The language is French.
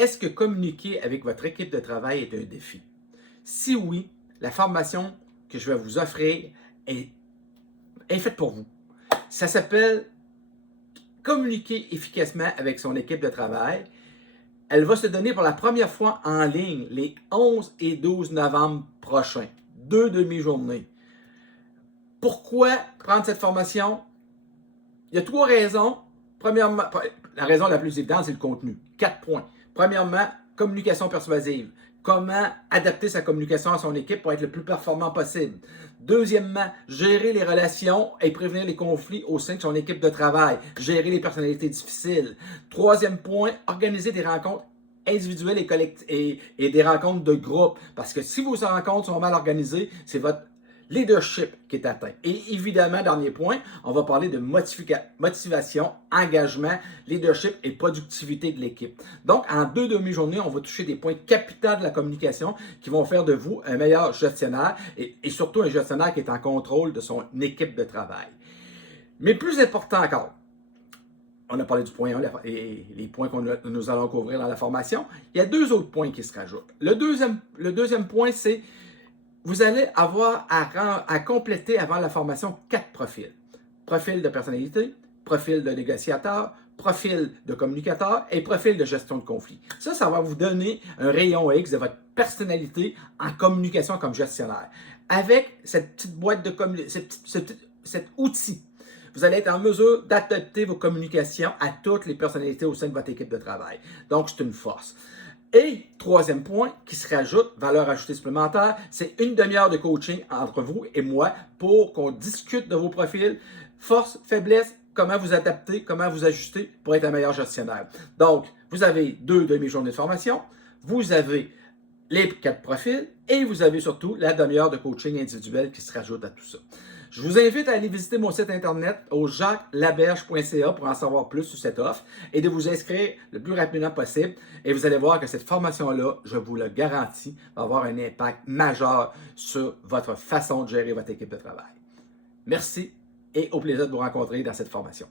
Est-ce que communiquer avec votre équipe de travail est un défi? Si oui, la formation que je vais vous offrir est faite pour vous. Ça s'appelle Communiquer efficacement avec son équipe de travail. Elle va se donner pour la première fois en ligne les 11 et 12 novembre prochains. 2 demi-journées. Pourquoi prendre cette formation? Il y a 3 raisons. Premièrement, la raison la plus évidente, c'est le contenu. 4 points. Premièrement, communication persuasive. Comment adapter sa communication à son équipe pour être le plus performant possible. Deuxièmement, gérer les relations et prévenir les conflits au sein de son équipe de travail. Gérer les personnalités difficiles. Troisième point, organiser des rencontres individuelles et des rencontres de groupe. Parce que si vos rencontres sont mal organisées, c'est votre leadership qui est atteint. Et évidemment, dernier point, on va parler de motivation, engagement, leadership et productivité de l'équipe. Donc, en 2 demi-journées, on va toucher des points capitaux de la communication qui vont faire de vous un meilleur gestionnaire et surtout un gestionnaire qui est en contrôle de son équipe de travail. Mais plus important encore, on a parlé du point 1 et les points que nous allons couvrir dans la formation. Il y a 2 autres points qui se rajoutent. Le deuxième point, c'est vous allez avoir à compléter avant la formation 4 profils. Profil de personnalité, profil de négociateur, profil de communicateur et profil de gestion de conflit. Ça va vous donner un rayon X de votre personnalité en communication comme gestionnaire. Avec cette petite boîte de cet outil, vous allez être en mesure d'adapter vos communications à toutes les personnalités au sein de votre équipe de travail. Donc, c'est une force. Et troisième point qui se rajoute, valeur ajoutée supplémentaire, c'est une demi-heure de coaching entre vous et moi pour qu'on discute de vos profils, force, faiblesse, comment vous adapter, comment vous ajuster pour être un meilleur gestionnaire. Donc, vous avez 2 demi-journées de formation, vous avez les 4 profils et vous avez surtout la demi-heure de coaching individuel qui se rajoute à tout ça. Je vous invite à aller visiter mon site internet au jacquelaberge.ca pour en savoir plus sur cette offre et de vous inscrire le plus rapidement possible. Et vous allez voir que cette formation-là, je vous le garantis, va avoir un impact majeur sur votre façon de gérer votre équipe de travail. Merci et au plaisir de vous rencontrer dans cette formation.